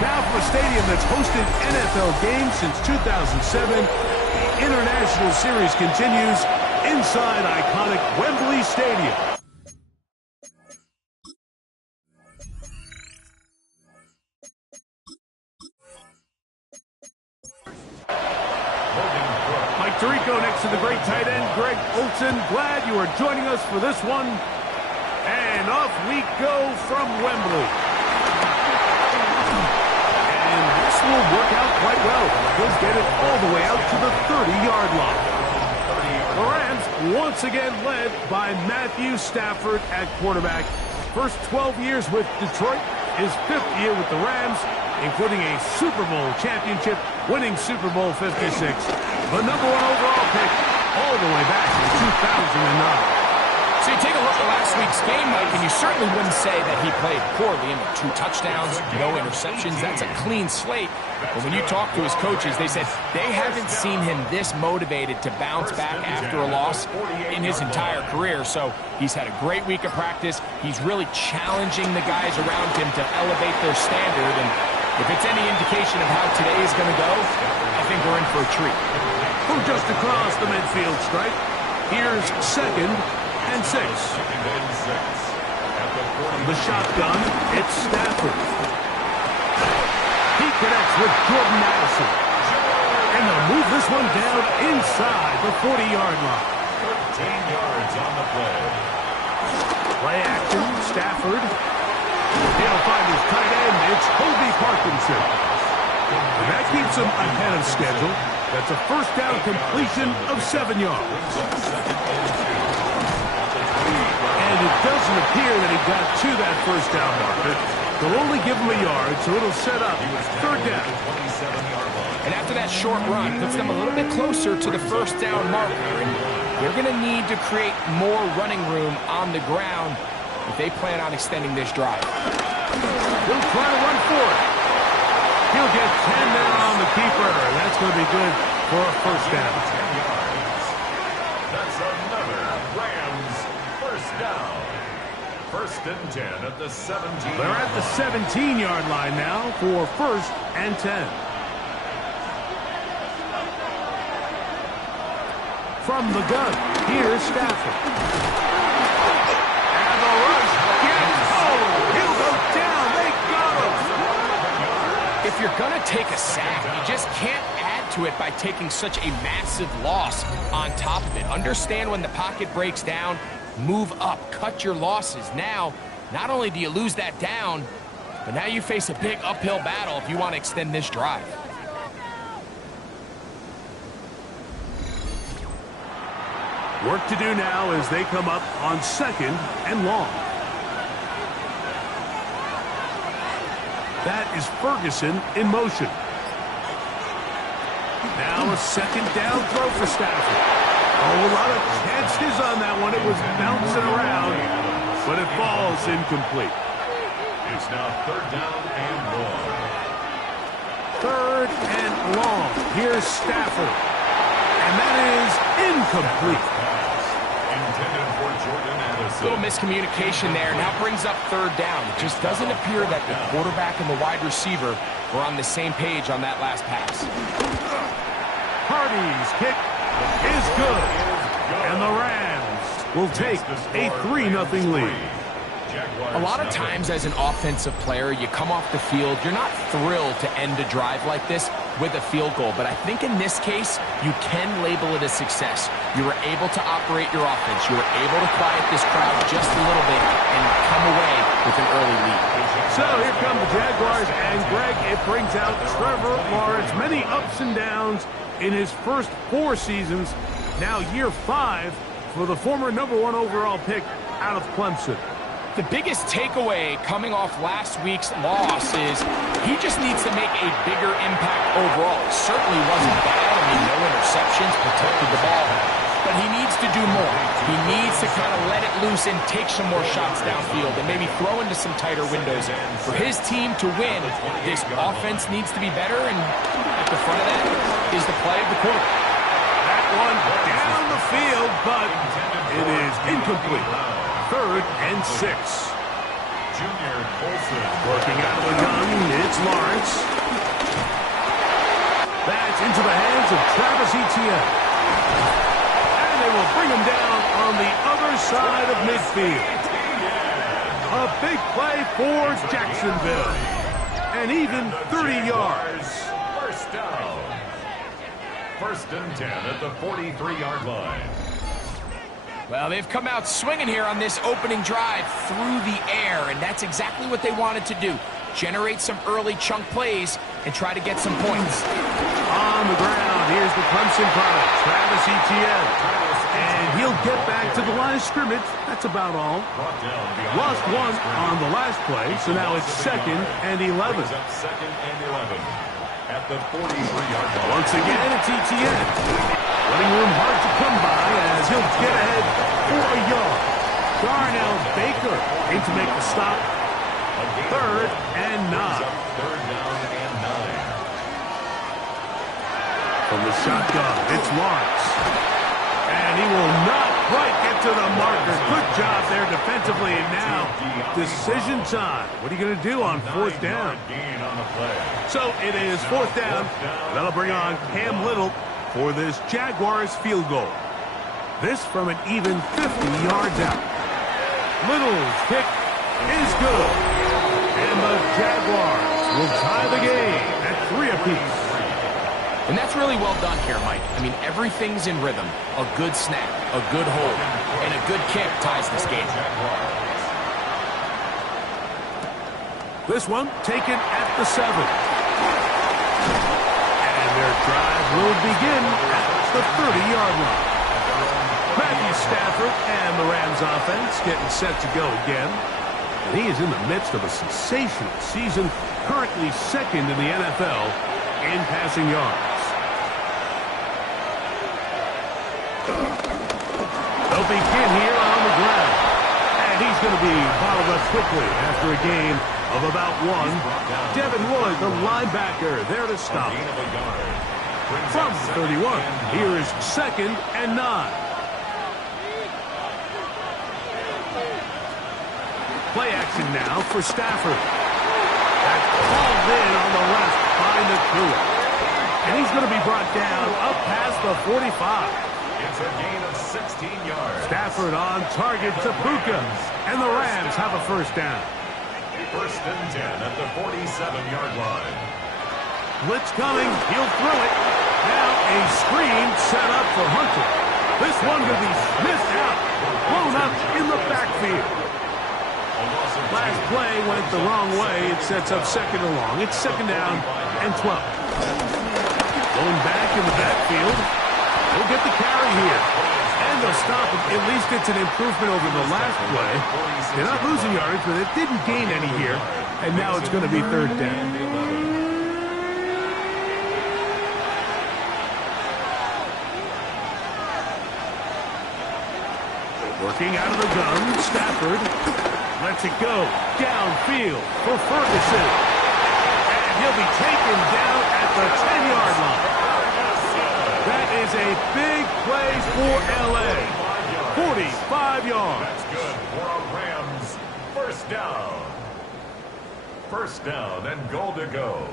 Now from a stadium that's hosted NFL games since 2007, the International Series continues inside iconic Wembley Stadium. Mike Tirico next to the great tight end, Greg Olsen. Glad you are joining us for this one. And off we go from Wembley. And this will work out quite well. He'll get it all the way out to the 30-yard line. The Rams once again led by Matthew Stafford at quarterback. First 12 years with Detroit, his 5th year with the Rams, including a Super Bowl championship, winning Super Bowl 56. The #1 overall pick all the way back in 2009. So you take a look at last week's game, Mike, and you certainly wouldn't say that he played poorly. 2 touchdowns, no interceptions. That's a clean slate. But when you talk to his coaches, they said they haven't seen him this motivated to bounce back after a loss in his entire career. So he's had a great week of practice. He's really challenging the guys around him to elevate their standard. And if it's any indication of how today is going to go, I think we're in for a treat. From just across the midfield stripe, here's 2nd and 6. The shotgun, it's Stafford. He connects with Jordan Addison. And they'll move this one down inside the 40-yard line. 13 yards on the play. Play action, Stafford. He'll find his tight end. It's Colby Parkinson. And that keeps him ahead of schedule. That's a first down completion of 7 yards. And it doesn't appear that he got to that first down marker. They'll only give him a yard, so it'll set up 3rd down. And after that short run, puts them a little bit closer to the first down marker. And they're going to need to create more running room on the ground if they plan on extending this drive. He'll try to run for it. He'll get 10 there on the keeper. That's going to be good for a first down. That's another Rams first down. 1st and 10 at the 17. They're at the 17-yard line now for 1st and 10. From the gun, here's Stafford. And the rush gets home. He'll go down. They got him. If you're going to take a sack, you just can't add to it by taking such a massive loss on top of it. Understand when the pocket breaks down, move up, cut your losses. Now, not only do you lose that down, but now you face a big uphill battle if you want to extend this drive. Work to do now as they come up on 2nd and long. That is Ferguson in motion. Now a 2nd down throw for Stafford. Oh, a lot of chances on that one. It was bouncing around, but it falls incomplete. It's now 3rd down and long. 3rd and long. Here's Stafford. And that is incomplete. Intended for Jordan Addison. Little miscommunication there. Now brings up 3rd down. It just doesn't appear that the quarterback and the wide receiver were on the same page on that last pass. Hardy's kick is good. And the Rams will take a 3-0 lead. A lot of times as an offensive player, you come off the field, you're not thrilled to end a drive like this with a field goal. But I think in this case, you can label it a success. You were able to operate your offense. You were able to quiet this crowd just a little bit and come away with an early lead. So here come the Jaguars, and Greg, it brings out Trevor Lawrence. Many ups and downs in his first 4 seasons. Now year 5 for the former #1 overall pick out of Clemson. The biggest takeaway coming off last week's loss is he just needs to make a bigger impact overall. It certainly wasn't bad. I mean, no interceptions, protected the ball. but he needs to do more. He needs to kind of let it loose and take some more shots downfield and maybe throw into some tighter windows. For his team to win, this offense needs to be better, and at the front of that is the play of the quarterback. That one down the field, but it is incomplete. 3rd and 6. Junior Colson Working out of the gun, it's Lawrence. That's into the hands of Travis Etienne. And they will bring him down on the other side of midfield. A big play for Jacksonville. And even 30 yards. First down. 1st and 10 at the 43-yard line. Well, they've come out swinging here on this opening drive through the air, and that's exactly what they wanted to do. Generate some early chunk plays and try to get some points. On the ground, here's the Clemson product, Travis Etienne. And he'll get back to the line of scrimmage. That's about all. Lost one on the last play, so now it's 2nd and 11. Second and 11 at the 43-yard line. Once again, it's Etienne. Running room hard to come by as he'll get ahead for a yard. Darnell Baker in to make the stop. 3rd and 9. 3rd down and 9. From the shotgun, it's Lawrence. And he will not quite get to the marker. Good job there defensively. And now, decision time. What are you going to do on 4th down? Gain on the play. So it is 4th down. That'll bring on Cam Little for this Jaguars field goal. This from an even 50 yards out. Little's kick is good. And the Jaguars will tie the game at 3 apiece. And that's really well done here, Mike. I mean, everything's in rhythm. A good snap, a good hold, and a good kick ties this game. This one taken at the 7. And their drive will begin at the 30-yard line. Matthew Stafford and the Rams offense getting set to go again. And he is in the midst of a sensational season, currently 2nd in the NFL in passing yards. They'll begin here on the ground. And he's going to be bottled up quickly after a gain of about 1. Devin Lloyd, the linebacker, there to stop. From the 31, here is 2nd and 9. Play action now for Stafford. That's called in on the left by Nakua. And he's going to be brought down up past the 45. It's a gain of 16 yards. Stafford on target to Puka. And the Rams have a 1st down. 1st and 10 at the 47-yard line. Blitz coming. He'll throw it. Now a screen set up for Hunter. This one will be missed out. Blown up in the backfield. Last play went the wrong way. It sets up 2nd and long. It's 2nd down and 12. Going back in the backfield. He'll get the carry here. And they'll stop him. At least it's an improvement over the last play. They're not losing yards, but it didn't gain any here. And now it's going to be 3rd down. Working out of the gun, Stafford lets it go downfield for Ferguson. And he'll be taken down at the 10-yard line. That is a big play for L.A. 45 yards. That's good for a Rams 1st down. 1st down and goal to go.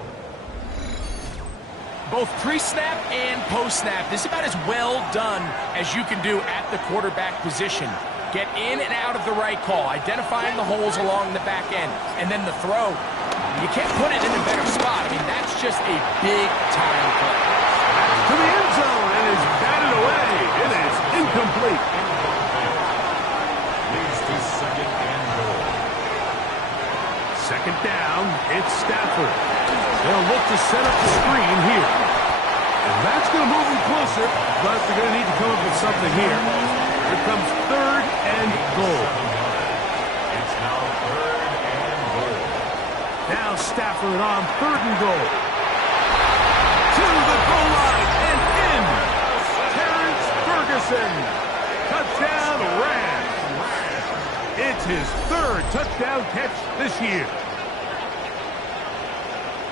Both pre-snap and post-snap, this is about as well done as you can do at the quarterback position. Get in and out of the right call, identifying the holes along the back end, and then the throw. You can't put it in a better spot. I mean, that's just a big-time play. To the end zone, and is batted away. It is incomplete. Leads to 2nd and goal. 2nd down, it's Stafford. They'll look to set up the screen here. And that's going to move them closer, but they're going to need to come up with something here. Here comes 3rd and goal. It's now 3rd and goal. Now Stafford on 3rd and goal. To the goal line and in. Terrence Wilson. Touchdown, Rams. It's his third touchdown catch this year.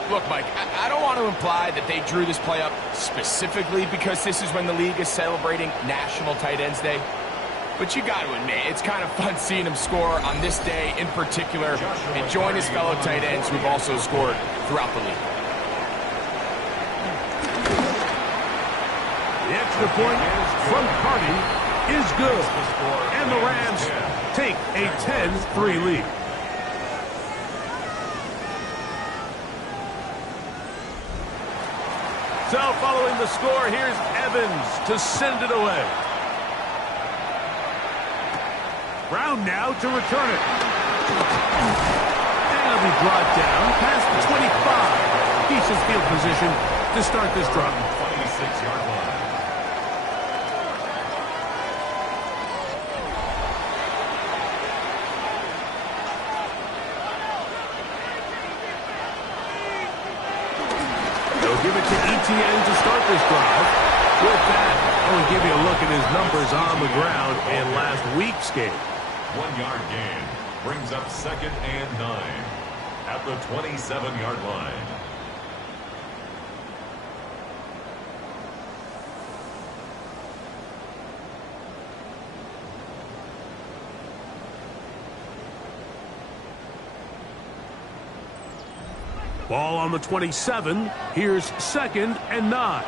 Look, Mike, I don't want to imply that they drew this play up specifically because this is when the league is celebrating National Tight Ends Day. But you got to admit, it's kind of fun seeing him score on this day in particular and join his fellow tight ends who've also scored throughout the league. The extra point from Carty is good. And the Rams take a 10-3 lead. So following the score, here's Evans to send it away. Brown now to return it. And it'll be brought down past the 25. Decent field position to start this drive. 26-yard line. They'll give it to ETN to start this drive. With that, I'll give you a look at his numbers on the ground in last week's game. 1-yard gain brings up 2nd and 9 at the 27-yard line. Ball on the 27. Here's 2nd and 9.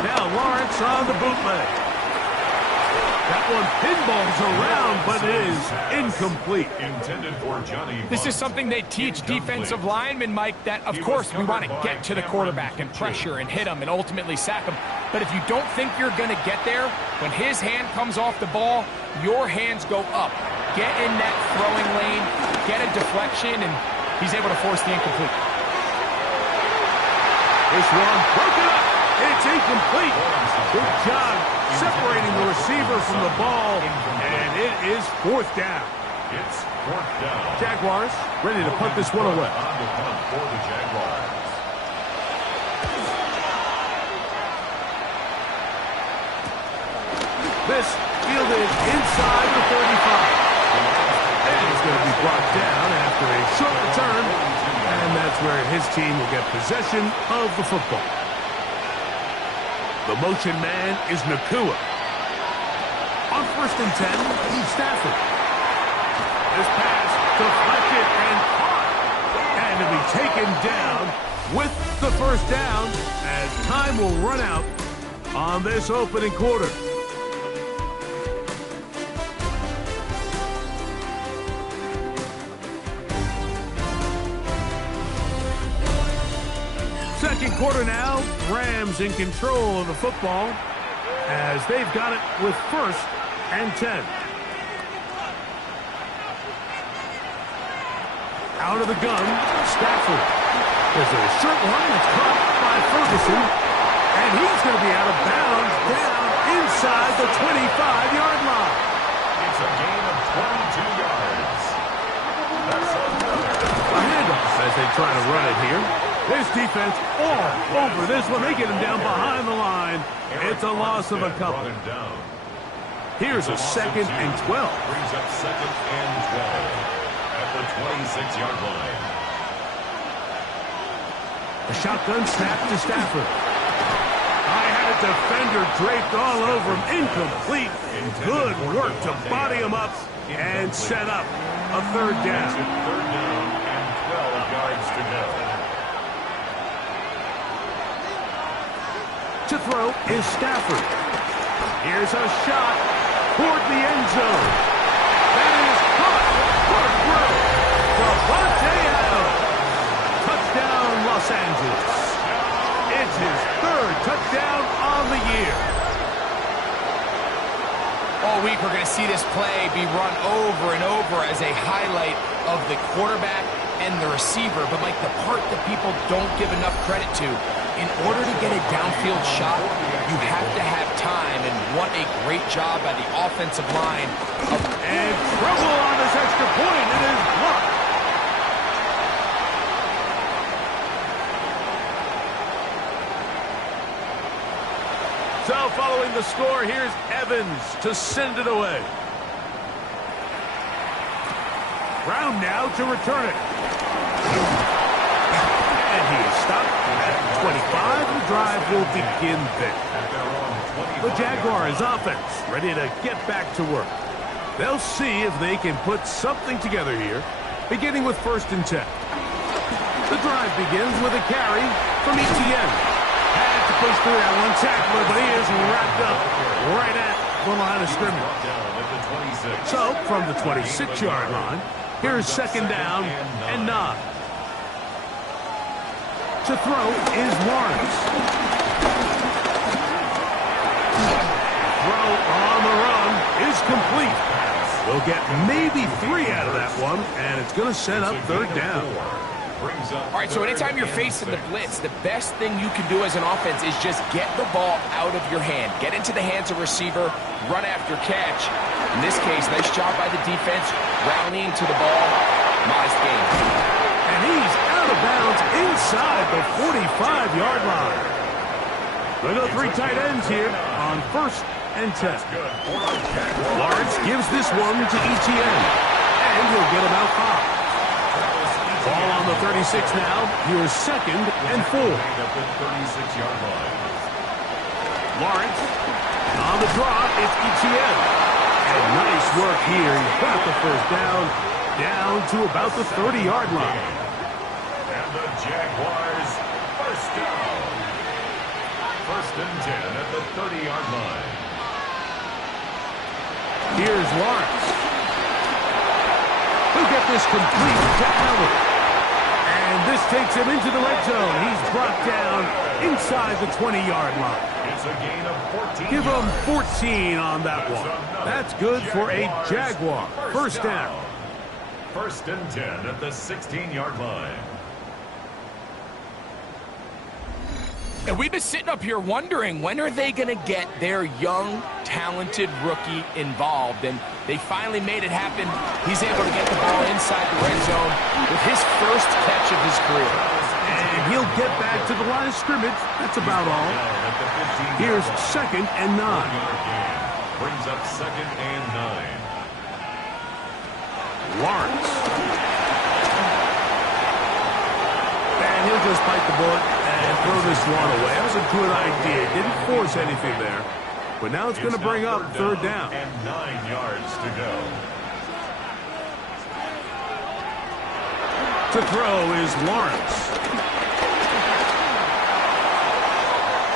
Now Lawrence on the bootleg. That one pinballs around, but it is incomplete. Intended for Johnny. This is something they teach defensive linemen, Mike, that of course we want to get to the quarterback and pressure and hit him and ultimately sack him. But if you don't think you're going to get there, when his hand comes off the ball, your hands go up. Get in that throwing lane, get a deflection, and he's able to force the incomplete. This one broken up. It's incomplete. Good job separating the receiver from the ball, and it is 4th down. It's 4th down. Jaguars ready to punt this one away. On the punt for the Jaguars. This fielded inside the 35. And it's going to be brought down after a short return, and that's where his team will get possession of the football. The motion man is Nakua. On 1st and 10, Stafford. This pass deflected and caught. And to be taken down with the 1st down as time will run out on this opening quarter. Second quarter now, Rams in control of the football as they've got it with 1st and 10. Out of the gun, Stafford. There's a short one that's caught by Ferguson, and he's going to be out of bounds down inside the 25-yard line. It's a gain of 22 yards. That's A handoff as they try to run it here. This defense all over this one. They get him down behind the line. It's a loss of a couple. Here's a 2nd and 12. Brings up 2nd and 12 at the 26-yard line. A shotgun snap to Stafford. I had a defender draped all over him. Incomplete. Good work to body him up and set up a 3rd down. 3rd down and 12 yards to go. To throw is Stafford. Here's a shot toward the end zone. That is caught. Put through. Davante Adams. Touchdown, Los Angeles. It's his 3rd touchdown on the year. All week we're going to see this play be run over and over as a highlight of the quarterback and the receiver. But, Mike, the part that people don't give enough credit to, in order to get a downfield shot, you have to have time, and what a great job by the offensive line. And trouble on this extra point. It is blocked. doubling the score. Here's Evans to send it away. Brown now to return it. And he is stopped at 25. The drive will begin there. The Jaguars offense ready to get back to work. They'll see if they can put something together here, beginning with 1st and 10. The drive begins with a carry from Etienne. Had to push through that one tackler, but he is wrapped up right at the line of scrimmage. So, from the 26-yard line, here's 2nd down and 9. To throw is Lawrence. Throw on the run is complete. They'll get maybe 3 out of that one, and it's going to set up 3rd down. All right, so anytime you're facing the blitz, the best thing you can do as an offense is just get the ball out of your hand. Get into the hands of receiver, run after catch. In this case, nice job by the defense, rallying to the ball. Nice game. And he's out of bounds inside the 45-yard line. Look at the 3 tight ends here on 1st and 10. Lawrence gives this one to Etienne, and he'll get about 5. Ball on the 36 now. Here's 2nd and 4. Lawrence on the drop. It's Etienne. And nice work here. He's got the 1st down to about the 30-yard line. And the Jaguars 1st down. 1st and 10 at the 30-yard line. Here's Lawrence. He'll get this complete to Allen. And this takes him into the red zone. He's brought down inside the 20-yard line. It's a gain of 14. Give him 14 on that one. That's good for a Jaguar. 1st down. 1st and 10 at the 16-yard line. And we've been sitting up here wondering, when are they going to get their young, talented rookie involved? And they finally made it happen. He's able to get the ball inside the red zone with his 1st catch of his career. And he'll get back to the line of scrimmage. That's about all. Here's 2nd and 9. Brings up 2nd and 9. Lawrence. And he'll just bite the bullet and throw this one away. That was a good idea. Didn't force anything there. But now it's going to bring up 3rd down. And 9 yards to go. To throw is Lawrence.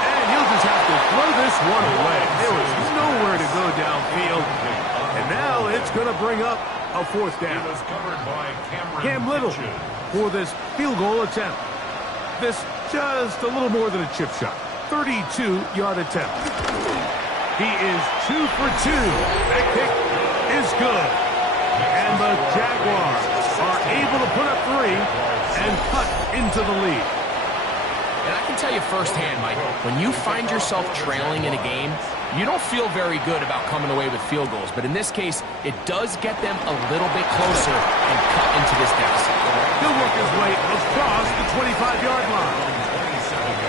And he'll just have to throw this one away. There was nowhere to go downfield. And now it's going to bring up a 4th down. It was covered by Cam Little for this field goal attempt. This just a little more than a chip shot. 32-yard attempt. He is 2 for 2. That kick is good. And the Jaguars are able to put up 3 and cut into the lead. And I can tell you firsthand, Mike, when you find yourself trailing in a game, you don't feel very good about coming away with field goals. But in this case, it does get them a little bit closer and cut into this deficit. He'll work his way across the 25-yard line.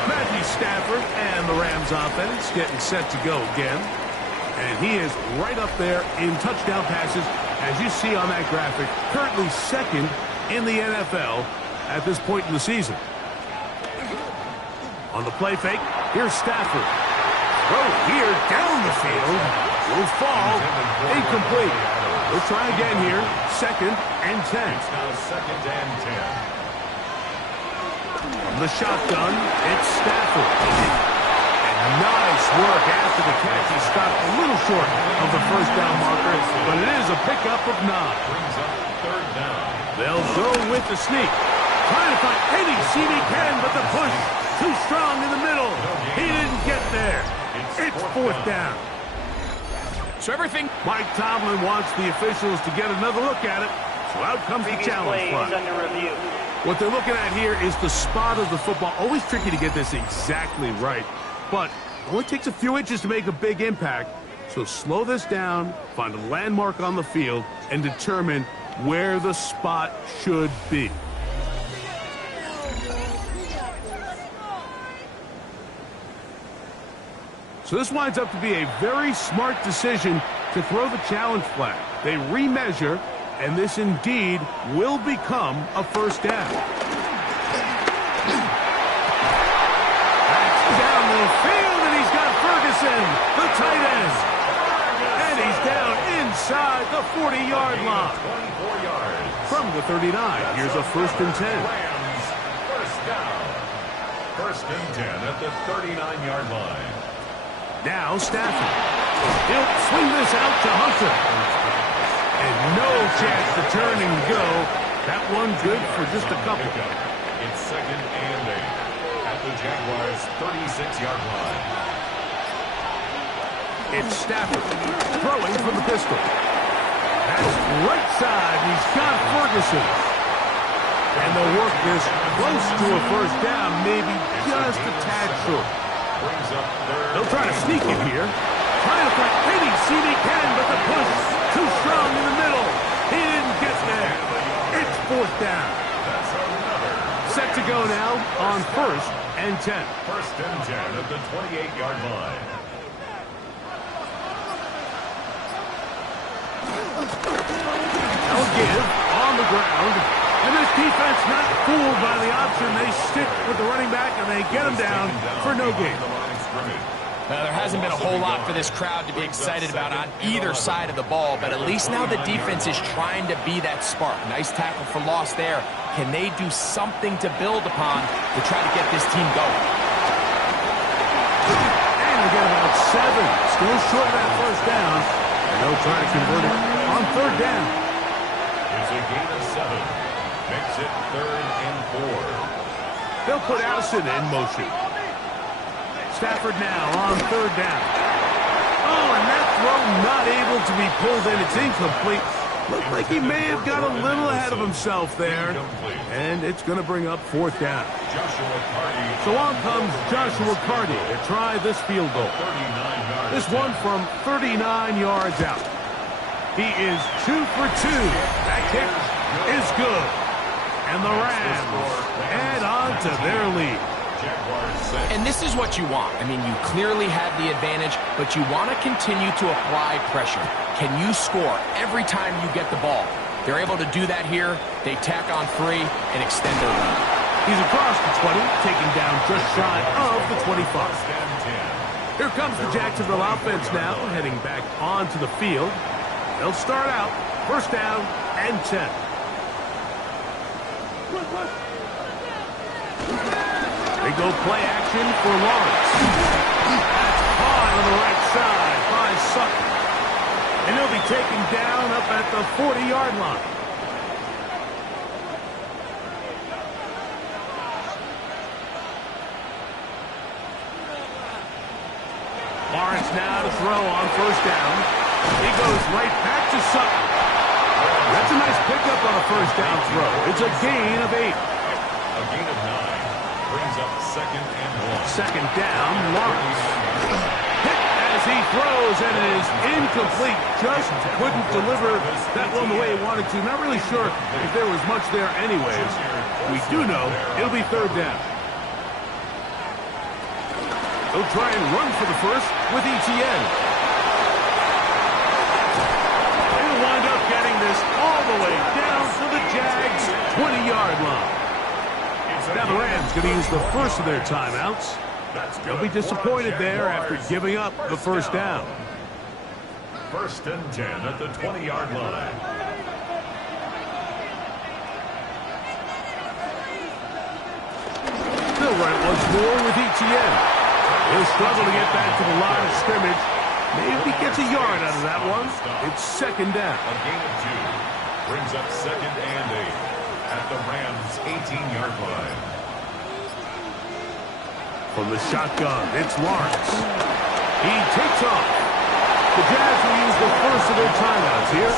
Matthew Stafford and the Rams offense getting set to go again. And he is right up there in touchdown passes, as you see on that graphic, currently 2nd in the NFL at this point in the season. On the play fake, here's Stafford. Throw here down the field. Will fall. Incomplete. We'll try again here. 2nd and 10. Now 2nd and 10. From the shotgun, it's Stafford. And nice work after the catch. He stopped a little short of the 1st down marker, but it is a pickup of 9. Brings up 3rd down. They'll go with the sneak. Trying to find any seam he can, but the push too strong in the middle. He didn't get there. It's 4th down. So everything... Mike Tomlin wants the officials to get another look at it. So out comes the challenge flag. What they're looking at here is the spot of the football. Always tricky to get this exactly right. But it only takes a few inches to make a big impact. So slow this down, find a landmark on the field, and determine where the spot should be. So this winds up to be a very smart decision to throw the challenge flag. They remeasure, and this indeed will become a first down. That's down the field, and he's got Ferguson, the tight end. And he's down inside the 40-yard line. 24 yards. From the 39, here's a 1st and 10. Rams, first down. 1st and 10 at the 39-yard line. Now Stafford. He'll swing this out to Hunter. And no chance to turn and go. That one good for just a couple. It's 2nd and 8 at the Jaguars' 36-yard line. It's Stafford throwing from the pistol. That's right side. He's got Ferguson. And they'll work this close to a first down, maybe just a tad short. They'll try to sneak it here. Trying to find any seam he can, but the push too strong in the middle. He didn't get there. It's 4th down. Set to go now on 1st and 10. 1st and 10 at the 28-yard line. They'll give on the ground. And this defense not fooled by the option. They stick with the running back, and they get him down for no gain. There hasn't been a whole lot for this crowd to be excited about on either side of the ball, but at least now the defense is trying to be that spark. Nice tackle for loss there. Can they do something to build upon to try to get this team going? And they get about 7. Still short of that first down. And they'll try to convert it on 3rd down. It's a gain of 7. Makes it 3rd and 4. They'll put Allison in motion. Stafford now on 3rd down. Oh, and that throw not able to be pulled in. It's incomplete. Looked like he may have got a little ahead of himself there. And it's going to bring up 4th down. So on comes Joshua Cardi to try this field goal. This one from 39 yards out. He is 2 for 2. That kick is good. And the Rams add on to their lead. And this is what you want. I mean, you clearly have the advantage, but you want to continue to apply pressure. Can you score every time you get the ball? They're able to do that here. They tack on 3 and extend their lead. He's across the 20, taking down just shy of the 25. Here comes the Jacksonville offense now, heading back onto the field. They'll start out 1st down and 10. They go play action for Lawrence. That's caught on the right side by Sutton. And he'll be taken down up at the 40-yard line. Lawrence now to throw on 1st down. He goes right back to Sutton. That's a nice pickup on a 1st down throw. It's a gain of 8. A gain of 9. Brings up 2nd and 1. 2nd down, Lawrence. Hit as he throws, and it is incomplete. Just couldn't deliver that one the way he wanted to. Not really sure if there was much there anyways. We do know it'll be 3rd down. They'll try and run for the first with Etienne. They'll wind up getting this all the way down to the Jags' 20-yard line. Now the Rams going to use the first of their timeouts. They'll be disappointed there after giving up the 1st down. 1st and 10 at the 20-yard line. They'll run it once more with Etienne. He'll struggle to get back to the line of scrimmage. Maybe gets a yard out of that one. It's 2nd down. A gain of 2. Brings up 2nd and 8. At the Rams' 18-yard line. From the shotgun, it's Lawrence. He takes off. The Jags will use the first of their timeouts here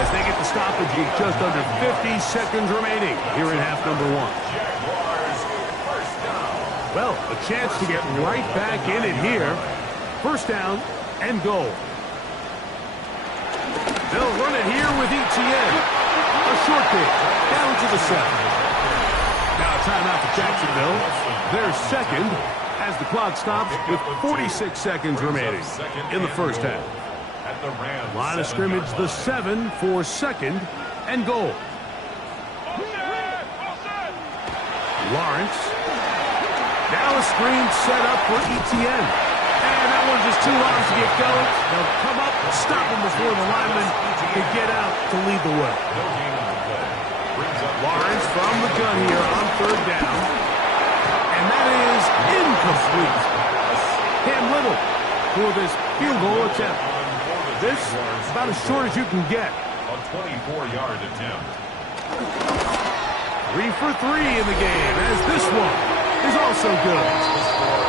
as they get the stoppage with just under 50 seconds remaining here in half number 1. Jaguars, 1st down. Well, a chance to get right back in it here. 1st down and goal. They'll run it here with Etienne. A short kick down to the 7. Now a timeout for Jacksonville. Their 2nd as the clock stops with 46 seconds remaining in the first half. Line of scrimmage, the 7 for second and goal. Lawrence. Now a screen set up for Etienne. And that one's just too long to get going. They'll come up and stop him before the lineman can get out to lead the way. Lawrence from the gun here on third down. And that is incomplete. Cam Little for this field goal attempt. This is about as short as you can get. A 24-yard attempt. 3 for 3 in the game, as this one is also good.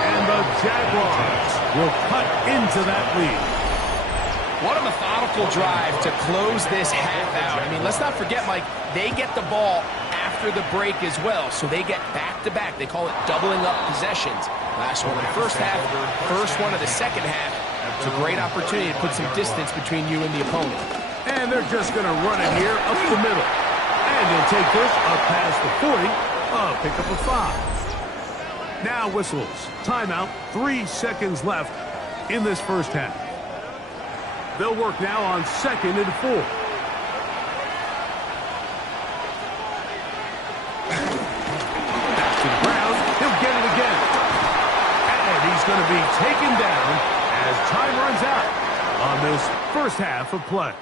And the Jaguars will cut into that lead. What a methodical drive to close this half out. I mean, let's not forget, Mike, they get the ball after the break as well, so they get back-to-back. They call it doubling up possessions. Last one in the first half, first one of the second half. It's a great opportunity to put some distance between you and the opponent. And they're just going to run it here up the middle. And he'll take this up past the 40. Pick up a 5. Now whistles. Timeout. 3 seconds left in this first half. They'll work now on 2nd and 4. Back to the ground. He'll get it again. And he's going to be taken down as time runs out on this first half of play.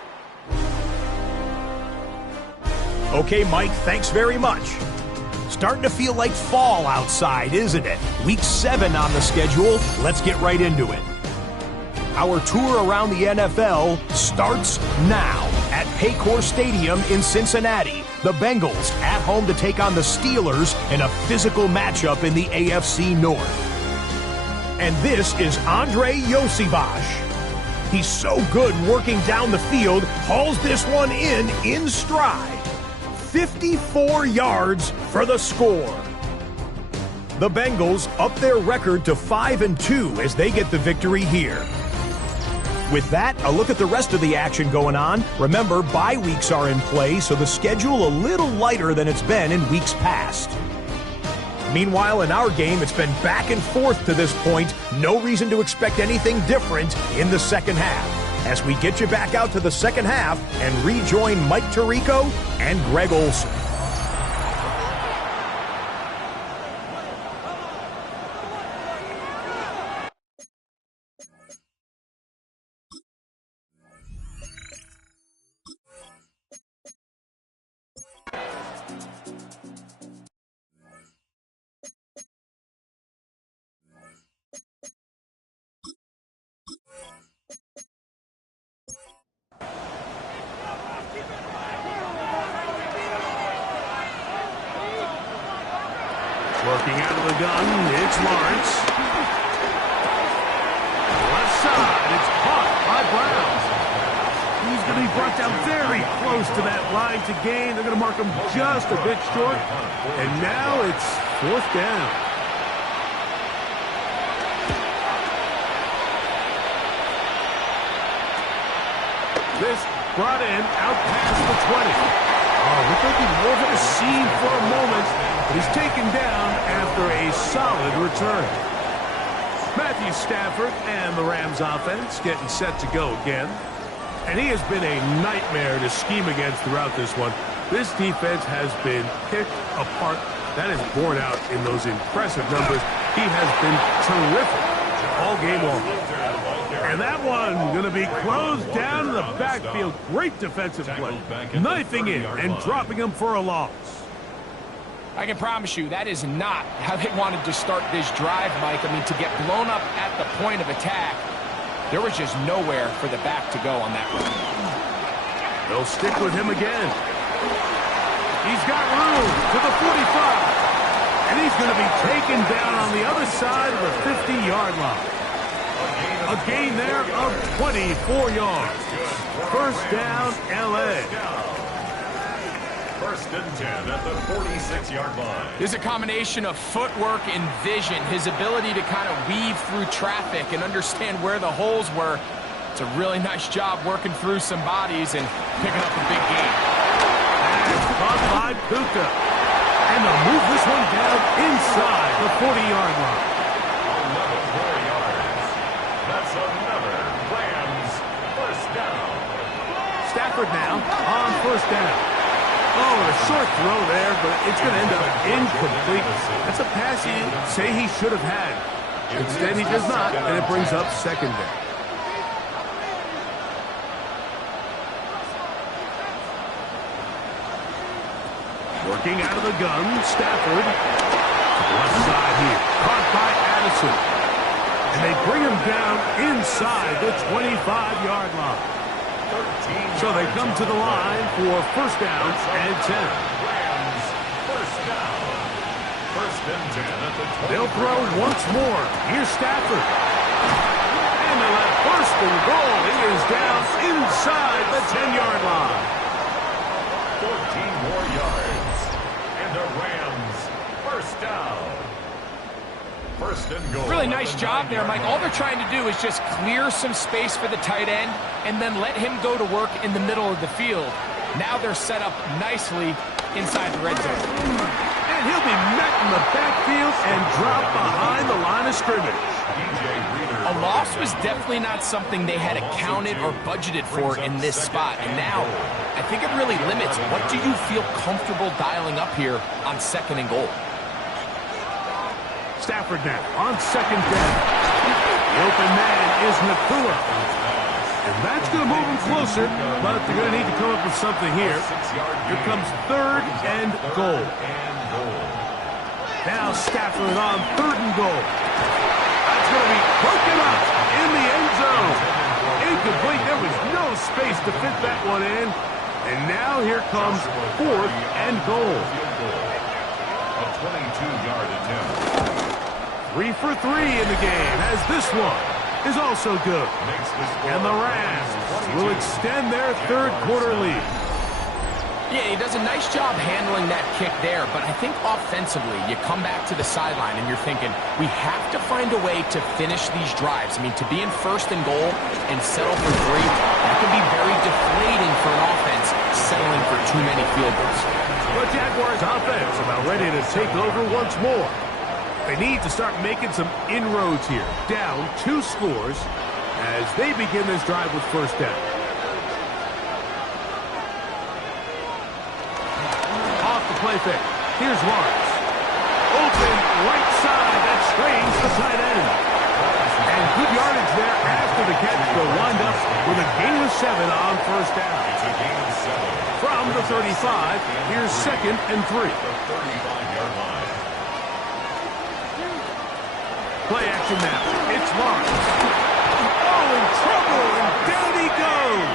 Okay, Mike, thanks very much. Starting to feel like fall outside, isn't it? Week 7 on the schedule. Let's get right into it. Our tour around the NFL starts now at Paycor Stadium in Cincinnati. The Bengals at home to take on the Steelers in a physical matchup in the AFC North. And this is Andre Yosivas. He's so good working down the field, hauls this one in stride. 54 yards for the score. The Bengals up their record to 5-2 as they get the victory here. With that, a look at the rest of the action going on. Remember, bye weeks are in play, so the schedule a little lighter than it's been in weeks past. Meanwhile, in our game, it's been back and forth to this point. No reason to expect anything different in the second half, as we get you back out to the second half and rejoin Mike Tirico and Greg Olson. Working out of the gun, it's Lawrence. Left side, it's caught by Brown. He's going to be brought down very close to that line to gain. They're going to mark him just a bit short. And now it's 4th down. This brought in out past the 20. Oh, we're thinking more of a scene for a moment, but he's taken down after a solid return. Matthew Stafford and the Rams offense getting set to go again. And he has been a nightmare to scheme against throughout this one. This defense has been picked apart. That is borne out in those impressive numbers. He has been terrific all game long. And that one going to be closed down in the backfield. Great defensive play. Knifing in and dropping him for a loss. I can promise you that is not how they wanted to start this drive, Mike. I mean, to get blown up at the point of attack, there was just nowhere for the back to go on that one. They'll stick with him again. He's got room to the 45. And he's going to be taken down on the other side of the 50-yard line. A gain there of 24 yards. First down, L.A. 1st and 10 at the 46-yard line. There's a combination of footwork and vision, his ability to kind of weave through traffic and understand where the holes were. It's a really nice job working through some bodies and picking up a big gain. And caught by Puka. And they'll move this one down inside the 40-yard line. Stafford now on first down. Oh, a short throw there, but it's going to end up incomplete. That's a pass you say he should have had. Instead, he does not, and it brings up second down. Working out of the gun, Stafford. Left side here. Caught by Addison. And they bring him down inside the 25-yard line. So they come to the line for first down and 10. First down. First and 10 at the 20. They'll throw once more. Here's Stafford. And they'll have first and goal. He is down inside the 10-yard line. 14 more yards. And the Rams first down. First and goal. Really nice job there, Mike. All they're trying to do is just clear some space for the tight end and then let him go to work in the middle of the field. Now they're set up nicely inside the red zone. And he'll be met in the backfield and dropped behind the line of scrimmage. A loss was definitely not something they had accounted or budgeted for in this spot. And now, I think it really limits what do you feel comfortable dialing up here on second and goal. Stafford now on second down. The open man is Nakua. And that's going to move him closer, but they're going to need to come up with something here. Here comes third and goal. Now Stafford on third and goal. That's going to be broken up in the end zone. Incomplete. There was no space to fit that one in. And now here comes fourth and goal. A 22-yard attempt. 3 for 3 in the game, as this one is also good. And the Rams will extend their third quarter lead. Yeah, he does a nice job handling that kick there, but I think offensively, you come back to the sideline and you're thinking, we have to find a way to finish these drives. I mean, to be in first and goal and settle for 3, that can be very deflating for an offense settling for too many field goals. The Jaguars offense about ready to take over once more. They need to start making some inroads here. Down 2 scores as they begin this drive with first down. Off the play fake. Here's Lawrence. Open right side. That strains the tight end. And good yardage there after the catch. They'll wind up with a gain of 7 on first down. It's a gain of 7. From the 35, here's second and 3. The 35-yard line. Play action now. It's Lawrence. Oh, in trouble, and down he goes.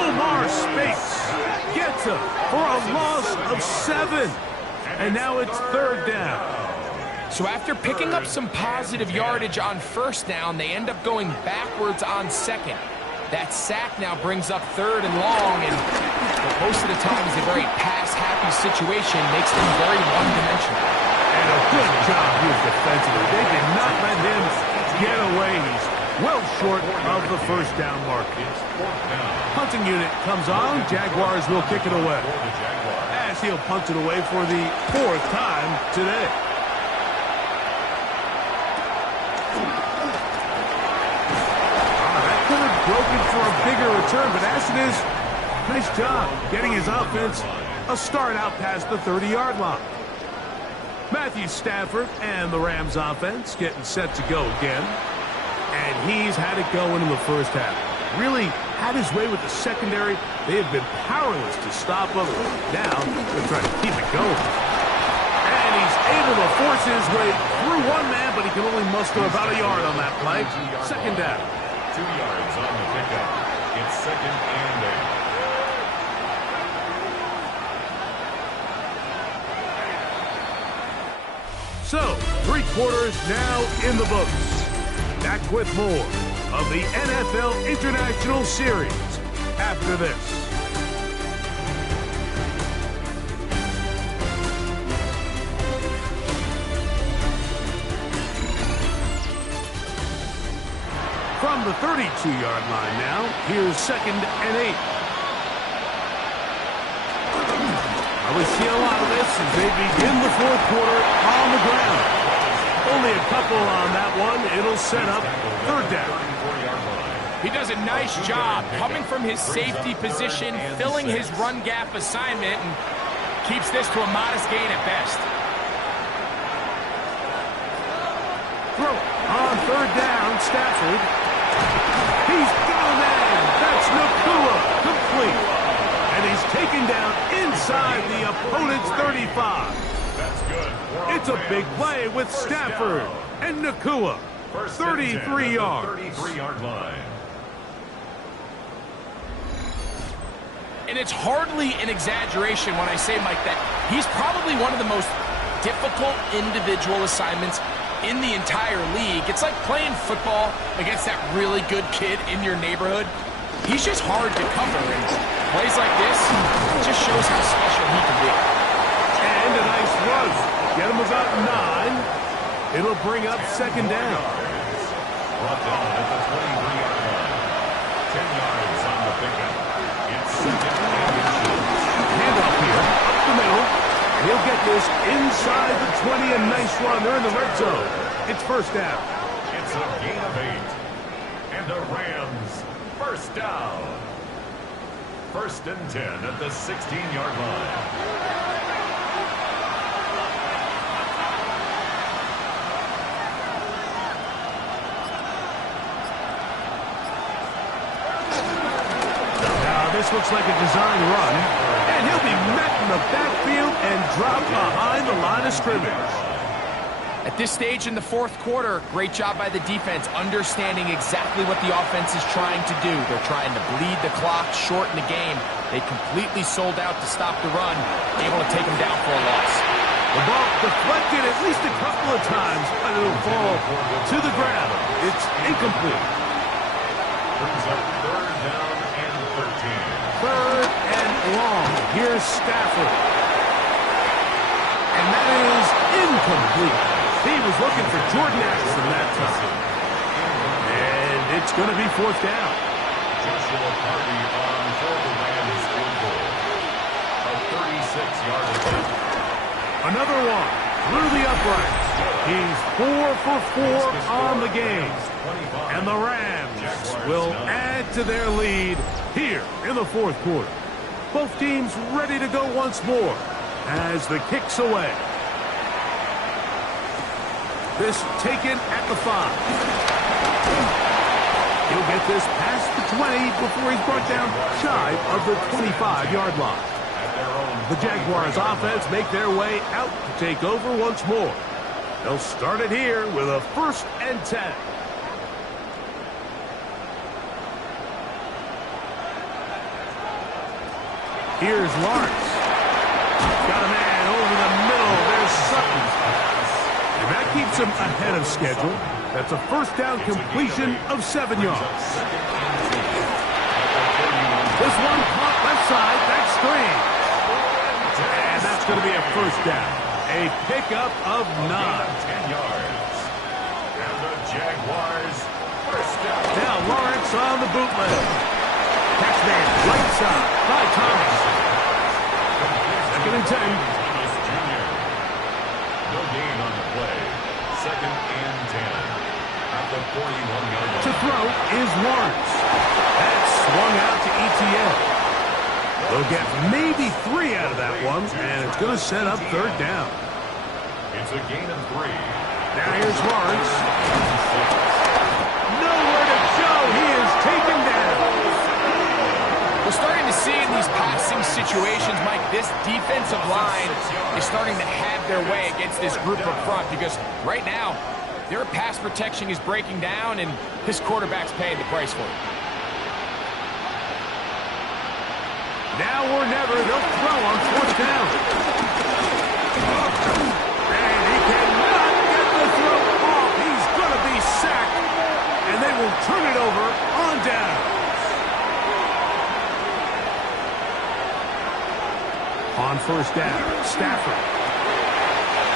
Omar Speights gets him for a loss of 7. And now it's third down. So after picking up some positive yardage on first down, they end up going backwards on second. That sack now brings up third and long, and most of the time is a very pass-happy situation, makes them very one-dimensional. And a good job here defensively. They did not let him get away. He's well short of the first down mark. Punting unit comes on. Jaguars will kick it away. As he'll punt it away for the 4th time today. That could have broken for a bigger return, but as it is, nice job getting his offense a start out past the 30-yard line. Matthew Stafford and the Rams offense getting set to go again. And he's had it going in the first half. Really had his way with the secondary. They have been powerless to stop him. Now they're trying to keep it going. And he's able to force his way through one man, but he can only muster about a yard on that play. Second down. 2 yards on the pickup. It's second and 8. So, 3 quarters now in the books. Back with more of the NFL International Series after this. From the 32-yard line now, here's second and 8. We see a lot of this as they begin the 4th quarter on the ground. Only a couple on that one. It'll set up third down. He does a nice job coming from his safety position, filling his run gap assignment, and keeps this to a modest gain at best. Throw on third down, Stafford. He's got a man. That's Nakua, complete. And he's taken down inside the opponent's 35. That's good. It's a big play with Stafford and Nakua. 33 yards. 33-yard line. And it's hardly an exaggeration when I say, Mike, that he's probably one of the most difficult individual assignments in the entire league. It's like playing football against that really good kid in your neighborhood. He's just hard to cover, and plays like this just shows how special he can be. And a nice run. Get him about 9. It'll bring up second down. Brought down at the 23-yard line. 10 yards on the pickup. It's second and inches. Handoff here, up the middle. He'll get this inside the 20, a nice run. They're in the red zone. It's first down. It's a gain of 8. And the Rams, first down. First and 10 at the 16-yard line. This looks like a design run, and he'll be met in the backfield and dropped behind the line of scrimmage. At this stage in the fourth quarter, great job by the defense, understanding exactly what the offense is trying to do. They're trying to bleed the clock, shorten the game. They completely sold out to stop the run, able to take them down for a loss. The ball deflected at least a couple of times, but it'll fall to the ground. It's incomplete. Brings up third down and 13. Third and long. Here's Stafford. And that is incomplete. He was looking for Jordan Addison that time. And it's going to be fourth down. Joshua Harvey on for the Rams field goal. A 36-yard attempt. Another one through the uprights. He's 4 for 4 on the game. And the Rams will add to their lead here in the fourth quarter. Both teams ready to go once more as the kick's away. This taken at the 5. He'll get this past the 20 before he's brought down shy of the 25-yard line. The Jaguars offense make their way out to take over once more. They'll start it here with a first and 10. Here's Lawrence. Got a man over the middle. There's Sutton. And that keeps him ahead of schedule. That's a first down completion of 7 yards. This one caught left side. That's strange. And that's going to be a first down. A pickup of 9. 10 yards. And the Jaguars, first down. Now Lawrence on the bootleg. Catch man, right side by Thomas. Second and 10. Thomas Jr. No gain on the play. Second and 10. At the 41-yard line. To throw is Lawrence. That's swung out to ETN. They'll get maybe 3 out of that one, and it's going to set up third down. It's a gain of 3. Now here's Lawrence. Nowhere to go. He is taken down. We're starting to see in these passing situations, Mike, this defensive line is starting to have their way against this group up front because right now, their pass protection is breaking down and this quarterback's paying the price for it. Now or never, they'll throw on fourth down. And he cannot get the throw off. He's going to be sacked, and they will turn it over on down. On first down, Stafford.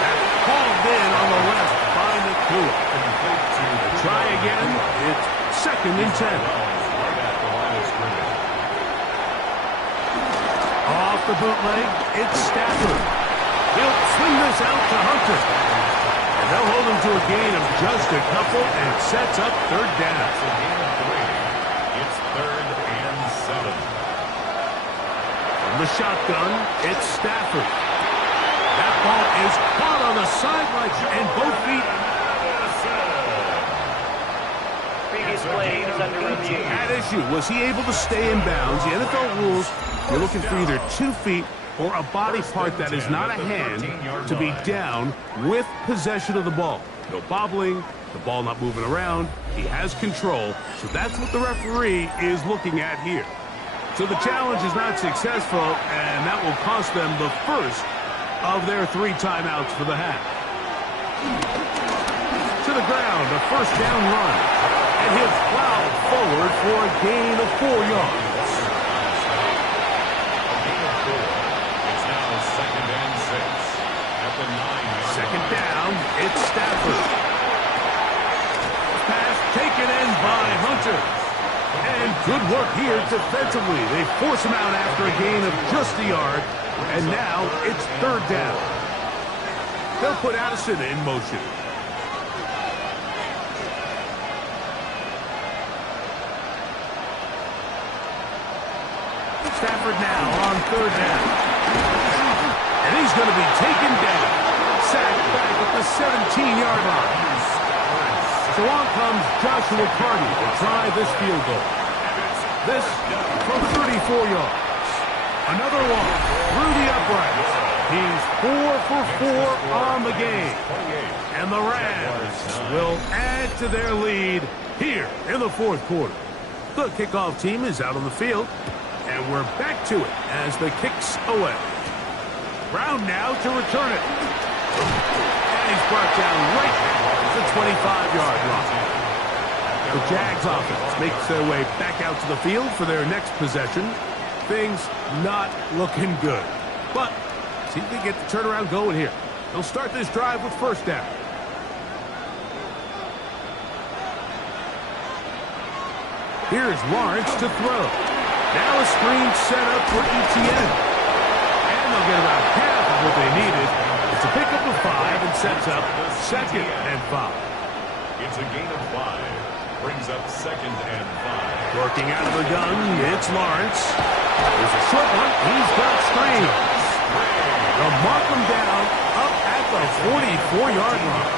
That's called in on the left by Nakua. Try again. It's second and 10. Off the bootleg, it's Stafford. He'll swing this out to Hunter. And they'll hold him to a gain of just a couple and sets up third down. the shotgun, it's Stafford. That ball is caught on the sideline, and both feet. Previous play is under review. At issue, was he able to stay in bounds? The NFL rules, you're looking for either 2 feet or a body part that is not a hand to be down with possession of the ball. No bobbling, the ball not moving around. He has control, so that's what the referee is looking at here. So the challenge is not successful, and that will cost them the first of their 3 timeouts for the half. To the ground, a first down run, and he'll plow forward for a gain of 4 yards. It's now 2nd and 6 at the 9-yard Second line. down, it's Stafford. Pass taken in by Hunter. And good work here defensively. They force him out after a gain of just a yard. And now it's 3rd down. They'll put Addison in motion. Stafford now on 3rd down. And he's going to be taken down. Sacked back at the 17-yard line. So on comes Joshua Carty to try this field goal. This from 34 yards. Another one through the uprights. He's 4 for 4 on the game. And the Rams will add to their lead here in the 4th quarter. The kickoff team is out on the field. And we're back to it as the kick's away. Brown now to return it. And he's brought down right at the 25-yard line. The Jags offense makes their way back out to the field for their next possession. Things not looking good. But see if they get the turnaround going here. They'll start this drive with first down. Here's Lawrence to throw. Now a screen set up for Etienne. And they'll get about half of what they needed. It's a pickup of 5 and sets up 2nd and 5. It's a gain of 5. Brings up 2nd and 5. Working out of the gun, it's Lawrence. There's a short one. He's got screen. They'll mark him down up at the 44-yard line.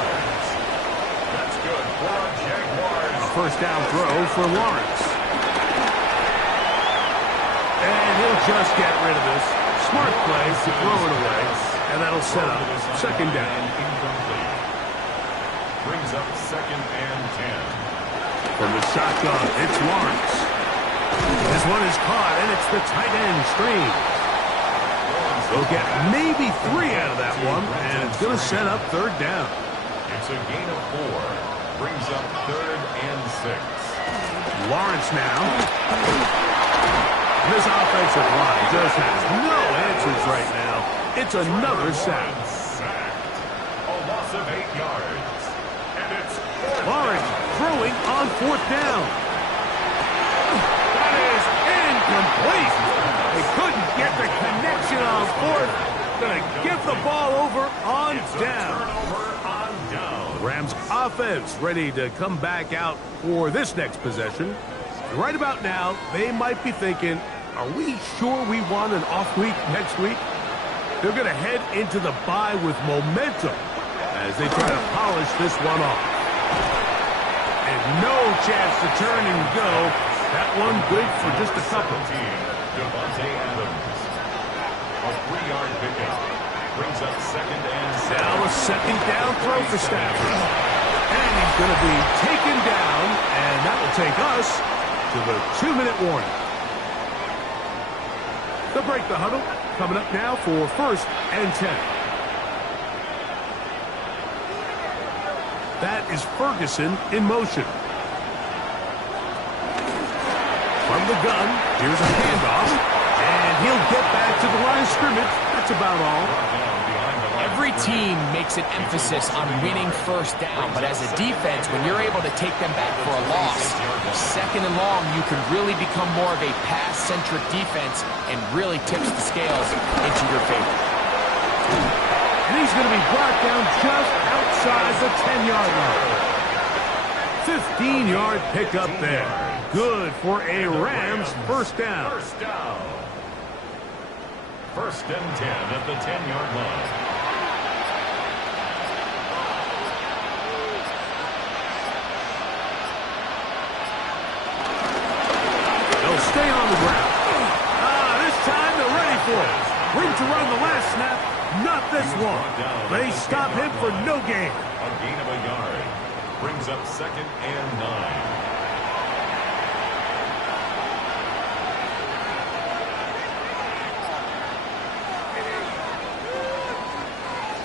That's good for our Jaguars. A first down throw for Lawrence. And he'll just get rid of this. Smart play to throw it away. And that'll set up 2nd down. Incomplete. Brings up 2nd and 10. From the shotgun, it's Lawrence. This one is caught, and it's the tight end screen. They'll get maybe 3 out of that one, and it's going to set up 3rd down. It's a gain of 4. Brings up 3rd and 6. Lawrence now. This offensive line just has no answers right now. It's another sack. Sacked. A loss of 8 yards. And it's Lawrence throwing on 4th down. That is incomplete. They couldn't get the connection on 4th. Gonna give the ball over on down. turnover on down. Rams offense ready to come back out for this next possession. Right about now, they might be thinking, are we sure we want an off week next week? They're going to head into the bye with momentum as they try to polish this one off. And no chance to turn and go. That one good for just a couple. Devontae Adams. A 3-yard pickup. Brings up 2nd and 7. Now a 2nd down throw for Stafford. And he's going to be taken down, and that will take us to the 2-minute warning. They'll break the huddle. Coming up now for 1st and 10. That is Ferguson in motion. From the gun, here's a handoff. And he'll get back to the line of scrimmage. That's about all. Every team makes an emphasis on winning first down, but as a defense, when you're able to take them back for a loss, 2nd and long, you can really become more of a pass-centric defense and really tips the scales into your favor. And he's going to be brought down just outside the 10-yard line. 15-yard pickup there. Good for a Rams first down. First down. First and 10 at the 10-yard line. They'll stay on the ground. This time they're ready for it. Room to run the last snap, not this one. They stop him for no gain. A gain of a yard. Brings up 2nd and 9.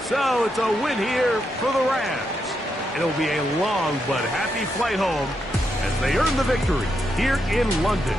So it's a win here for the Rams. It'll be a long but happy flight home as they earn the victory here in London.